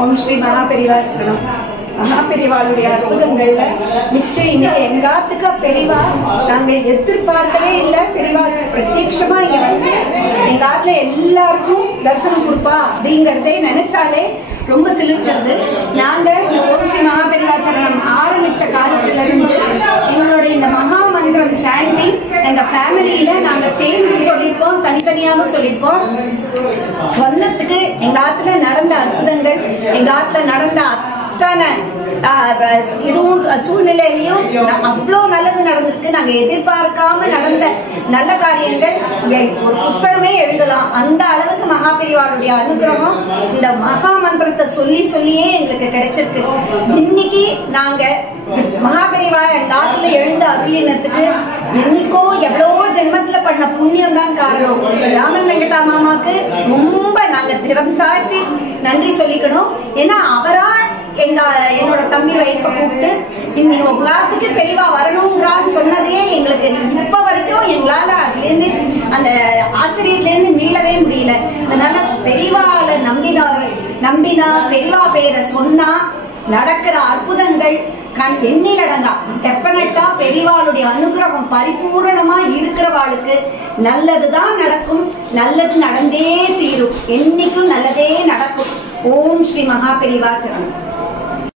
ஓம் ஸ்ரீ மகாபெரிவா சரணம். மகாபெரிவாளுடைய அற்புதங்கள்ல நிச்சயம் இன்னைக்கு எங்காத்துக்கு பெரிவா நாங்க எதிர்பார்க்கவே இல்லை. பெரிவா பிரத்யட்சமா இங்க வந்து எங்க ஆத்துல எல்லாருக்கும் தரிசனம் கொடுப்பா அப்படிங்கறதே நினைச்சாலே ரொம்ப சிலிர்க்கிறது. நாங்க இந்த ஓம் ஸ்ரீ மகாபெரிவா சரணம் ஆரம்பிச்ச காலத்துல இருந்து எங்களுடைய இந்த மகா மந்திரம் சாண்டிங் எங்க ஃபேமிலியில நாங்க சேர்ந்து சொல்லியிருப்போம், தனித்தனியாவும் சொல்லியிருப்போம். சொன்னதுக்கு எங்க ஆத்துல நடந்த அற்புதங்கள், எங்க ஆத்துல நடந்த அத்தனை இதுவும் சூழ்நிலையிலையும் அவ்வளோ நல்லது நடந்திருக்கு. நாங்க எதிர்பார்க்காம நடந்த நல்ல காரியங்கள் ஒரு புஸ்தகமே எழுதலாம். அந்த அளவுக்கு மகாபெரிவாளுடைய அனுகிரகம் இந்த மகா மந்திரத்தை சொல்லி சொல்லியே எங்களுக்கு கிடைச்சிருக்கு. இன்னைக்கு நாங்க மகாபெரிவா எங்க ஆத்துல எழுந்த அருளினத்துக்கு என்னைக்கோ எவ்வளவோ ஜென்மத்துல பண்ண புண்ணியம் தான் காரணம். ராமன் வெங்கடா மாமாக்கு ரொம்ப நாங்க திறம் சாத்தி நன்றி சொல்லிக்கணும். ஏன்னா அவரா என்னோட தம்பி வைஃபை கூப்பிட்டு இன்னைக்கு உங்களாத்துக்கு பெரிவா வரணுங்கிறான்னு சொன்னதே எங்களுக்கு இப்ப வரைக்கும் எங்களால அதுலேருந்து அந்த ஆச்சரியத்திலேருந்து மீளவே முடியல. அதனால பெரிவால நம்பினா பெரிவா பேரை சொன்னா நடக்கிற அற்புதங்கள் எண்ணிலடங்கா. டெஃபினட்டா பெரிவாளுடைய அனுகிரகம் பரிபூரணமா இருக்கிறவாளுக்கு நல்லதுதான் நடக்கும், நல்லது நடந்தே தீரும், என்னைக்கும் நல்லதே நடக்கும். ஓம் ஸ்ரீ மகாபெரிவா சரணம்.